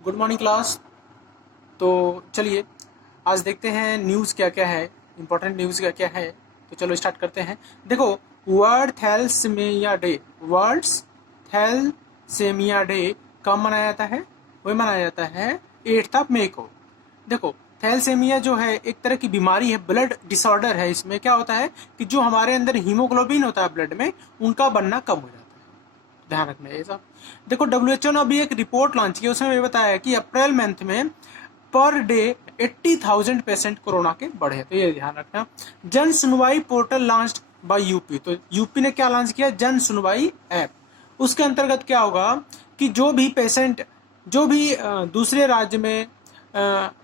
Good morning class. तो चलिए आज देखते हैं न्यूज़ क्या क्या है, इंपॉर्टेंट न्यूज़ क्या क्या है। तो चलो स्टार्ट करते हैं। देखो, world thalassemia day, world thalassemia day कब मनाया जाता है? वही मनाया जाता है 8 मई को। देखो, थैलेसीमिया जो है एक तरह की बीमारी है, ब्लड डिसऑर्डर है। इसमें क्या होता है कि जो हमारे अंदर हीमोग्लोबिन होता है ब्लड में, उनका बनना कम हो जाता है। ध्यान रखना है ये सब। देखो, डब्ल्यूएचओ ने अभी एक रिपोर्ट लॉन्च की, उसमें ये बताया है कि अप्रैल मंथ में पर डे 80,000 पेशेंट कोरोना के बढ़े। तो ये ध्यान रखना। जन सुनवाई पोर्टल लॉन्च्ड बाय यूपी। तो यूपी ने क्या लॉन्च किया? जन सुनवाई ऐप। उसके अंतर्गत क्या होगा कि जो भी पेशेंट, जो भी दूसरे राज्य में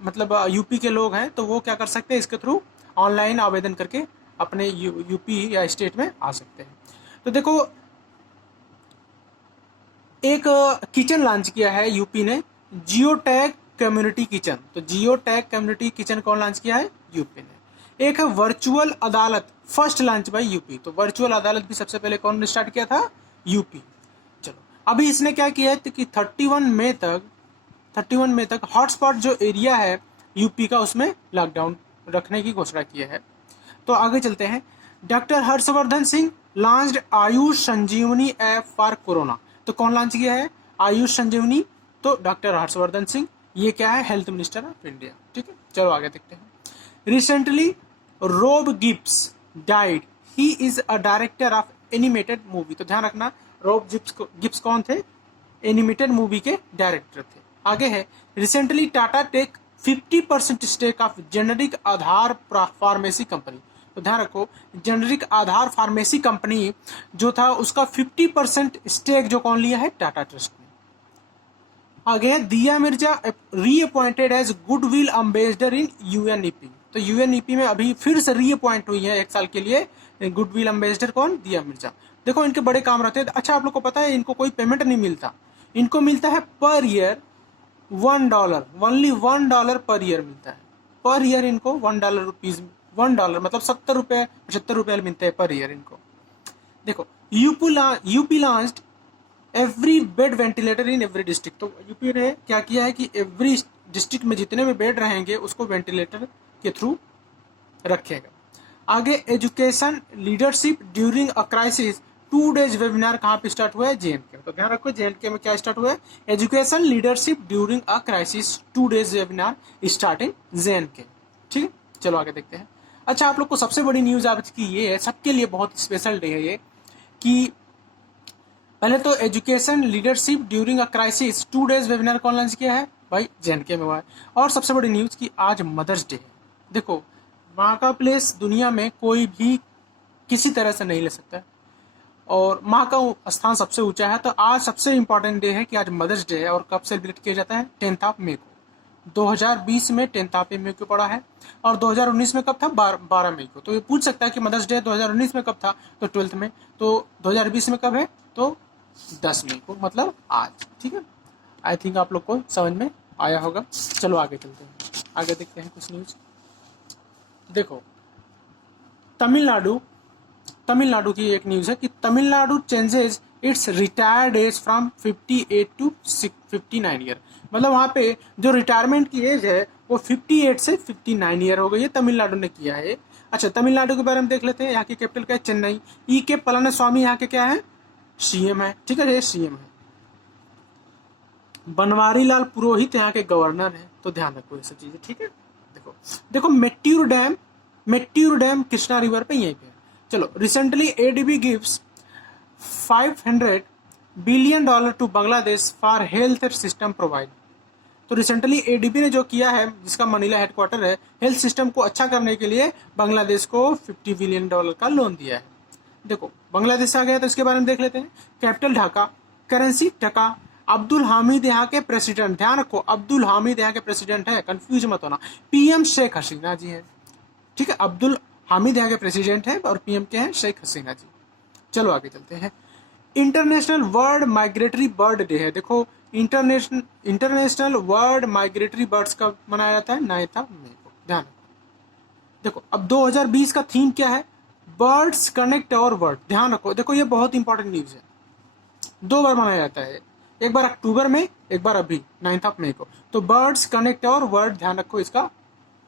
मतलब यूपी के लोग हैं, तो वो क्या कर सकते हैं? इसके थ्रू ऑनलाइन आवेदन करके अपने यूपी या स्टेट में आ सकते हैं। तो देखो, एक किचन लॉन्च किया है यूपी ने, जियो टैग कम्युनिटी किचन। तो जियो टैग कम्युनिटी किचन कौन लॉन्च किया है? यूपी ने। एक है वर्चुअल अदालत, फर्स्ट लॉन्च बाय यूपी। तो वर्चुअल अदालत भी सबसे पहले कौन ने स्टार्ट किया था? यूपी। चलो, अभी इसने क्या किया है कि 31 मई तक हॉटस्पॉट जो एरिया है यूपी का, उसमें लॉकडाउन रखने की घोषणा की है। तो आगे चलते हैं। Doctor Harshvardhan Singh launched Ayush Sanjeevani app for corona. तो कौन लॉन्च किया है आयुष संजीवनी? तो डॉक्टर हर्षवर्धन सिंह। ये क्या है? Health minister of India. ठीक है, चलो आगे देखते हैं। रिसेंटली रोब Gibbs died, he is a director of animated movie. तो ध्यान रखना, रोब गिब्स कौन थे? एनिमेटेड मूवी के डायरेक्टर थे। आगे है, recently Tata take 50% stake of generic Aadhaar pharmacy company. तो ध्यान रखो, जेनरिक आधार फार्मेसी कंपनी जो था, उसका 50% स्टेक जो कौन लिया है? टाटा ट्रस्ट ने। आगे है, Dia Mirza reappointed as goodwill ambassador in UNEP. तो यूएनईपी में अभी फिर से रीअपॉइंट हुई है 1 साल के लिए। गुडविल एम्बेसडर कौन? दिया मिर्जा। देखो, इनके बड़े काम रहते हैं। अच्छा, आप लोग को पता है इनको कोई पेमेंट नहीं मिलता, इनको मिलता है per year $1, only $1 per year मिलता है। पर ईयर इनको $1 $1 मतलब 70 रुपए 75 रुपए मिलते हैं पर ईयर इनको। देखो, UP launched every bed ventilator in every district. तो यूपी ने क्या किया है कि एवरी डिस्ट्रिक्ट में जितने भी बेड रहेंगे उसको वेंटिलेटर के थ्रू रखेगा। आगे, education leadership during a crisis 2 days webinar कहाँ पे स्टार्ट हुआ है? जेएनके। तो ध्यान रखो, जेएनके में क्या स्टार्ट हुआ है? Education leadership during a crisis 2 days webinar start in JNK. ठीक है, चलो आगे देखते हैं। अच्छा, आप लोग को सबसे बड़ी न्यूज आज की ये है, सबके लिए बहुत स्पेशल डे है ये, कि पहले तो education leadership during a crisis 2 days webinar कौन लॉन्च किया है? भाई जेएनके में हुआ है। और सबसे बड़ी न्यूज की आज मदर्स डे है। देखो, माँ का प्लेस दुनिया में कोई भी किसी तरह से नहीं ले सकता है, और माँ का स्थान सबसे ऊंचा है। तो आज सबसे इंपॉर्टेंट डे है कि आज मदर्स डे है। और कब सेलिब्रेट किया जाता है? 10 मई को। 2020 में 10 मई को पड़ा है, और 2019 में कब था? 12 मई को। तो ये पूछ सकता है कि मदर्स डे 2019 में कब था? तो 12 में। तो 2020 में कब है? तो 10 मई को, मतलब आज। ठीक है, आई थिंक आप लोग को समझ में आया होगा। चलो आगे चलते हैं, आगे देखते हैं कुछ न्यूज। देखो, तमिलनाडु तमिलनाडु की एक न्यूज है कि Tamil Nadu changes it's retired age from 58 to 59 year. मतलब वहाँ पे जो रिटायरमेंट की एज है वो 58 से 59 ईयर हो गई है। तमिलनाडु ने किया है। अच्छा, तमिलनाडु के बारे में देख लेते हैं। यहाँ की कैपिटल क्या है? चेन्नई। ई के पलानीस्वामी यहाँ के क्या है? सीएम है। ठीक है, ये सीएम है। बनवारी लाल पुरोहित यहाँ के गवर्नर हैं। तो ध्यान रखो ये सब चीजें। ठीक है, देखो देखो, मेट्यूर डैम कृष्णा रिवर पे यहीं पे है। चलो, recently ADB gives $500 billion to Bangladesh for health system provide. तो रिसेंटली एडीबी ने जो किया है, जिसका मनीला हेडक्वार्टर है, हेल्थ सिस्टम को अच्छा करने के लिए बांग्लादेश को $50 बिलियन का लोन दिया है। देखो, बांग्लादेश आ गया तो इसके बारे में देख लेते हैं। कैपिटल ढाका, करेंसी टका। अब्दुल हामिद यहाँ के प्रेसिडेंट, ध्यान रखो, अब्दुल हामिद यहाँ के प्रेसिडेंट है, कंफ्यूज मत होना। पीएम शेख हसीना जी है। ठीक है, अब्दुल हामिद यहाँ के प्रेसिडेंट है और पीएम के हैं शेख हसीना जी। चलो आगे चलते हैं। International world migratory bird day है। देखो, इंटरनेशनल वर्ल्ड माइग्रेटरी बर्ड्स का मनाया जाता है 9 मई को। ध्यान रखो। देखो, अब 2020 का थीम क्या है? बर्ड्स कनेक्ट और वर्ल्ड। ध्यान रखो, देखो ये बहुत इंपॉर्टेंट न्यूज है। 2 बार मनाया जाता है। एक बार अक्टूबर में, एक बार अभी 9 मई को। तो बर्ड्स कनेक्ट और वर्ड ध्यान रखो, इसका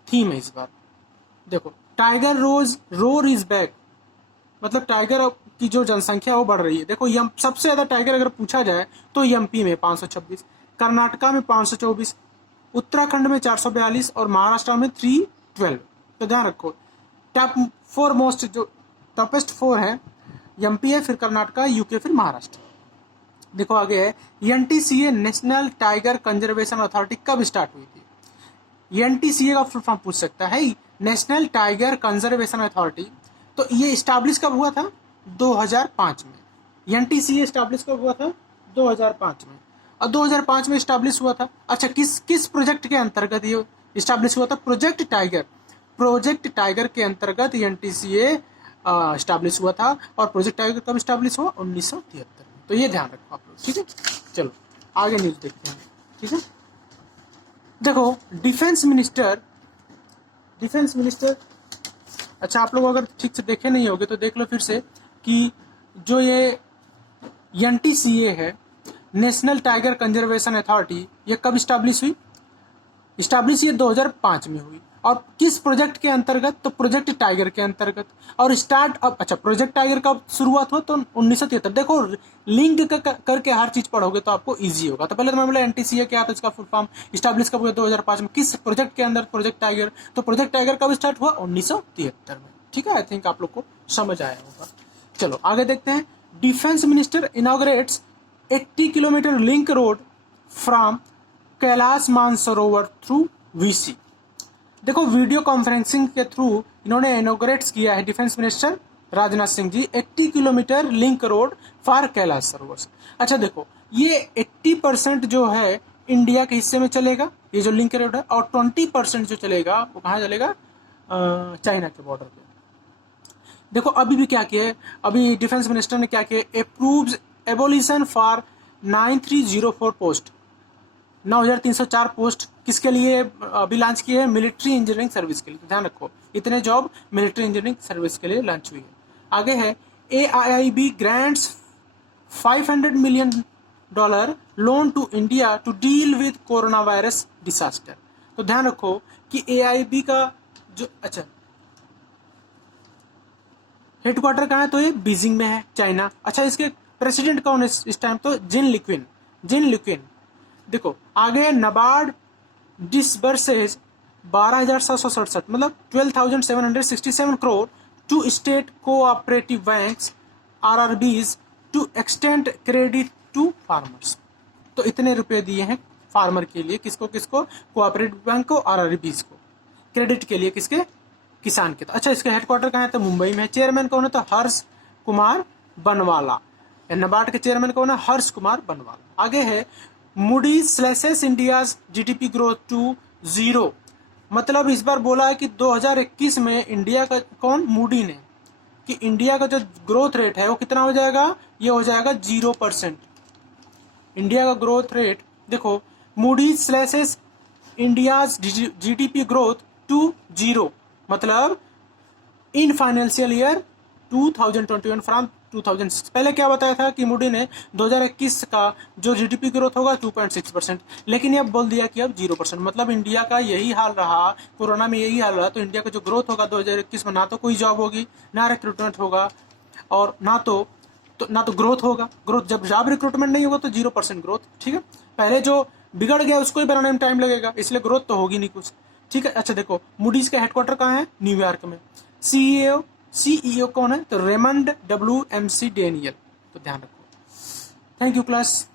थीम है इस बार। देखो टाइगर रोर इज बैक, मतलब टाइगर की जो जनसंख्या वो बढ़ रही है। देखो सबसे ज्यादा टाइगर अगर पूछा जाए तो एमपी में 526, कर्नाटका में 524, उत्तराखंड में 442 और महाराष्ट्र में 312। तो ध्यान रखो टॉप 4 मोस्ट, जो टॉपेस्ट 4 है एमपी है, फिर कर्नाटका, यूके, फिर महाराष्ट्र। देखो आगे है NTCA national tiger conservation authority कब स्टार्ट हुई थी। एनटीसीए का फुल फॉर्म पूछ सकता है, नेशनल टाइगर कंजर्वेशन अथॉरिटी। तो ये स्टैब्लिश कब हुआ था? 2005 में। एनटीसीए स्टैब्लिश कब हुआ था? 2005 में। और 2005 में स्टैब्लिश हुआ था। अच्छा, किस प्रोजेक्ट के अंतर्गत ये स्टैब्लिश हुआ था? प्रोजेक्ट टाइगर के अंतर्गत एनटीसीए स्टैब्लिश हुआ था। और प्रोजेक्ट टाइगर कब स्टैब्लिश हुआ? 1973 में। तो ये ध्यान रखो आप लोग, ठीक है। चलो आगे न्यूज देखते हैं, ठीक है। देखो डिफेंस मिनिस्टर, अच्छा आप लोग अगर ठीक से देखे नहीं होगे तो देख लो फिर से, कि जो ये एनटीसीए है, नेशनल टाइगर कंजर्वेशन अथॉरिटी, ये कब स्टैब्लिश हुई? स्टैब्लिश ये 2005 में हुई। और किस प्रोजेक्ट के अंतर्गत? तो प्रोजेक्ट टाइगर के अंतर्गत। और स्टार्ट अब, अच्छा प्रोजेक्ट टाइगर कब शुरुआत हुआ? तो 1973। देखो लिंक करके हर चीज पढ़ोगे तो आपको इजी होगा। तो पहले तो मैं बोला एनटीसीए क्या था, इसका फुल फॉर्म। स्टैब्लिश कब हुआ? 2005 में। किस प्रोजेक्ट के अंदर? Project tiger. तो प्रोजेक्ट टाइगर कब स्टार्ट हुआ? 1973 में, ठीक है। आई थिंक आप लोग को समझ आया होगा। चलो आगे देखते हैं। Defence minister inaugurates 80 kilometre link road from Kailash Mansarovar through VC. देखो वीडियो कॉन्फ्रेंसिंग के थ्रू इन्होंने इनॉग्रेट किया है defence minister Rajnath Singh ji 80 kilometre link road for Kailash Sarovar. अच्छा देखो ये 80% जो है इंडिया के हिस्से में चलेगा, ये जो लिंक रोड है, और 20% जो चलेगा वो कहाँ चलेगा? चाइना के बॉर्डर पे। देखो अभी भी क्या किया है, अभी डिफेंस मिनिस्टर ने क्या किया? Approves abolition for 9304 post, 9304 post किसके लिए अभी लॉन्च किए हैं? मिलिट्री इंजीनियरिंग सर्विस के लिए। ध्यान रखो इतने जॉब मिलिट्री इंजीनियरिंग सर्विस के लिए लॉन्च हुई है। आगे है AIIB grants $500 million loan to India to deal with corona virus disaster. तो ध्यान रखो कि AIIB का जो, अच्छा हेडक्वार्टर कहाँ है? तो ये बीजिंग में है, चाइना। अच्छा इसके प्रेसिडेंट कौन है इस टाइम? तो जिन लिक्विन। देखो आगे नबार्ड डिसबर्सेज 12,767, मतलब 12,767 crore to state cooperative banks RRBs to extend credit to farmers. तो इतने रुपए दिए हैं फार्मर के लिए। किसको? कोऑपरेटिव बैंक को, RRBs को, क्रेडिट के लिए। किसके? किसान के। तो अच्छा इसका हेडक्वार्टर कहाँ है? तो मुंबई में है। चेयरमैन कौन है? तो हर्ष कुमार बनवाला। नबार्ड के चेयरमैन कौन है? हर्ष कुमार बनवाला। आगे है Moody's slashes India's GDP growth to 0। मतलब इस बार बोला है कि 2021 में इंडिया का, कौन? मूडी ने, कि इंडिया का जो ग्रोथ रेट है वो कितना हो जाएगा? ये हो जाएगा 0%। इंडिया का ग्रोथ रेट देखो, Moody's slashes India's GDP growth to 0, मतलब इन फाइनेंशियल ईयर 2021 फ्रॉम 2006। पहले क्या बताया था कि मूडी ने 2021 का जो GDP ग्रोथ होगा 2.6%, लेकिन ये अब बोल दिया कि अब 0%। मतलब इंडिया का यही हाल रहा, कोरोना में यही हाल रहा, तो इंडिया का जो ग्रोथ होगा 2021 में, ना तो कोई जॉब होगी, ना रिक्रूटमेंट होगा, और ना तो ग्रोथ होगा। जब जॉब रिक्रूटमेंट नहीं होगा तो 0% ग्रोथ, ठीक है। पहले जो बिगड़ गया उसको ही बनाने में टाइम लगेगा, इसलिए ग्रोथ तो होगी नहीं कुछ, ठीक है। अच्छा देखो मूडीज का हेडक्वार्टर कहाँ है? न्यूयॉर्क में। CEO कौन है? तो रेमंड WMC डेनियल। तो ध्यान रखो। Thank you class.